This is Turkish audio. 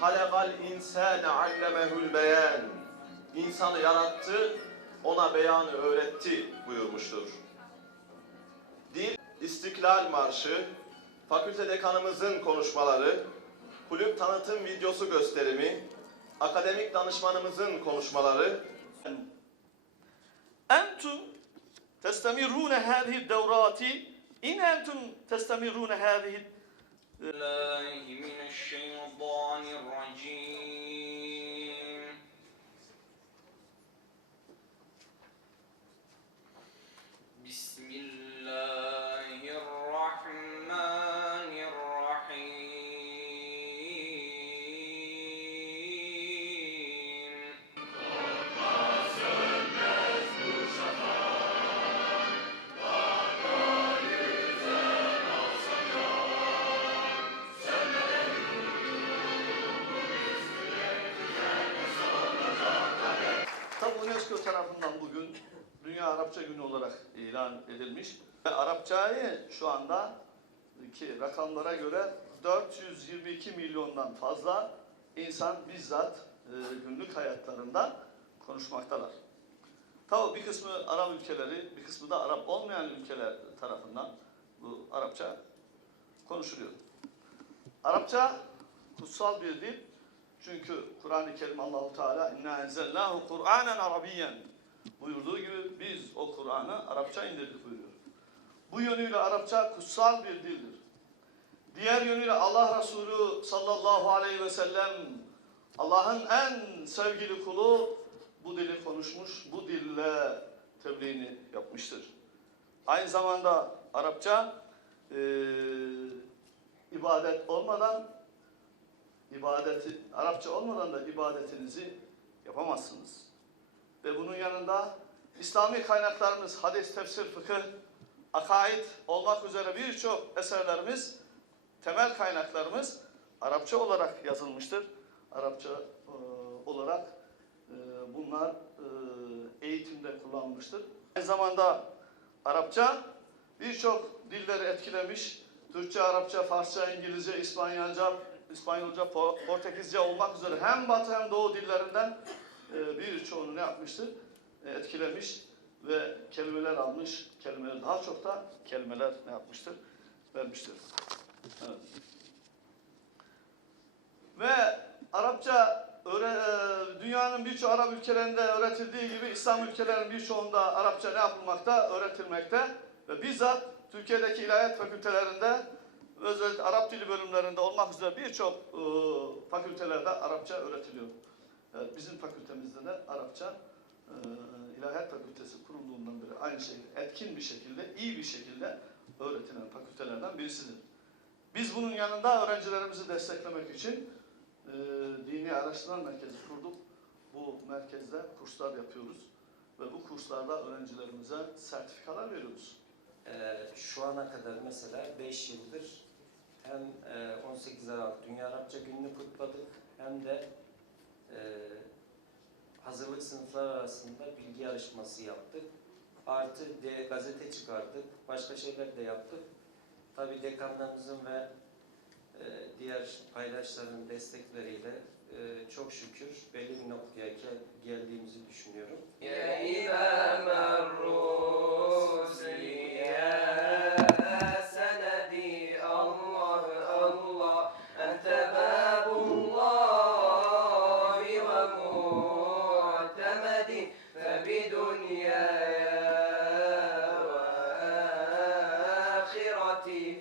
halakal insane allemehul beyan. İnsanı yarattı, ona beyanı öğretti buyurmuştur. Dil İstiklal Marşı, fakülte dekanımızın konuşmaları, kulüp tanıtım videosu gösterimi, akademik danışmanımızın konuşmaları. Entum testamirune hâzihi devrati in entum testamirune hâzihi الله من الشيطان الرجيم. UNESCO tarafından bugün Dünya Arapça Günü olarak ilan edilmiş. Ve Arapçayı şu anda ki rakamlara göre 422 milyondan fazla insan bizzat e, günlük hayatlarında konuşmaktalar. Tabi bir kısmı Arap ülkeleri, bir kısmı da Arap olmayan ülkeler tarafından bu Arapça konuşuluyor. Arapça kutsal bir dil. Çünkü Kur'an-ı Kerim Allahu Teala inna enzelnahu Kur'anen Arabiyyen buyurduğu gibi biz o Kur'an'ı Arapça indirdik buyuruyor. Bu yönüyle Arapça kutsal bir dildir. Diğer yönüyle Allah Resulü sallallahu aleyhi ve sellem Allah'ın en sevgili kulu bu dili konuşmuş, bu dille tebliğini yapmıştır. Aynı zamanda Arapça eee, ibadet olmadan ibadeti Arapça olmadan da ibadetinizi yapamazsınız. Ve bunun yanında İslami kaynaklarımız, hadis, tefsir, fıkıh, akaid olmak üzere birçok eserlerimiz, temel kaynaklarımız Arapça olarak yazılmıştır. Arapça e, olarak e, bunlar e, eğitimde kullanılmıştır. Aynı zamanda Arapça birçok dilleri etkilemiş. Türkçe, Arapça, Farsça, İngilizce, İspanyolca, İspanyolca, Po- Portekizce olmak üzere hem Batı hem Doğu dillerinden e, birçoğunu ne yapmıştır? E, Etkilemiş ve kelimeler almış. Kelimeler daha çok da kelimeler ne yapmıştır? Vermiştir. Evet. Ve Arapça e, dünyanın birçok Arap ülkelerinde öğretildiği gibi İslam ülkelerinin birçoğunda Arapça ne yapılmakta? Öğretilmekte. Ve bizzat Türkiye'deki ilahiyat fakültelerinde özellikle Arap dili bölümlerinde olmak üzere birçok e, fakültelerde Arapça öğretiliyor. Evet, bizim fakültemizde de Arapça e, ilahiyat fakültesi kurulduğundan beri aynı şekilde etkin bir şekilde, iyi bir şekilde öğretilen fakültelerden birisidir. Biz bunun yanında öğrencilerimizi desteklemek için e, Dini Araştırma Merkezi kurduk. Bu merkezde kurslar yapıyoruz ve bu kurslarda öğrencilerimize sertifikalar veriyoruz. Ee, şu ana kadar mesela 5 yıldır hem e, 18 Aralık Dünya Arapça Günü'nü kutladık hem de e, hazırlık sınıfları arasında bilgi yarışması yaptık. Artı de, gazete çıkardık, başka şeyler de yaptık. Tabii dekanlarımızın ve e, diğer paydaşların destekleriyle e, çok şükür belli bir noktaya gel- geldiğimizi düşünüyorum. يا quality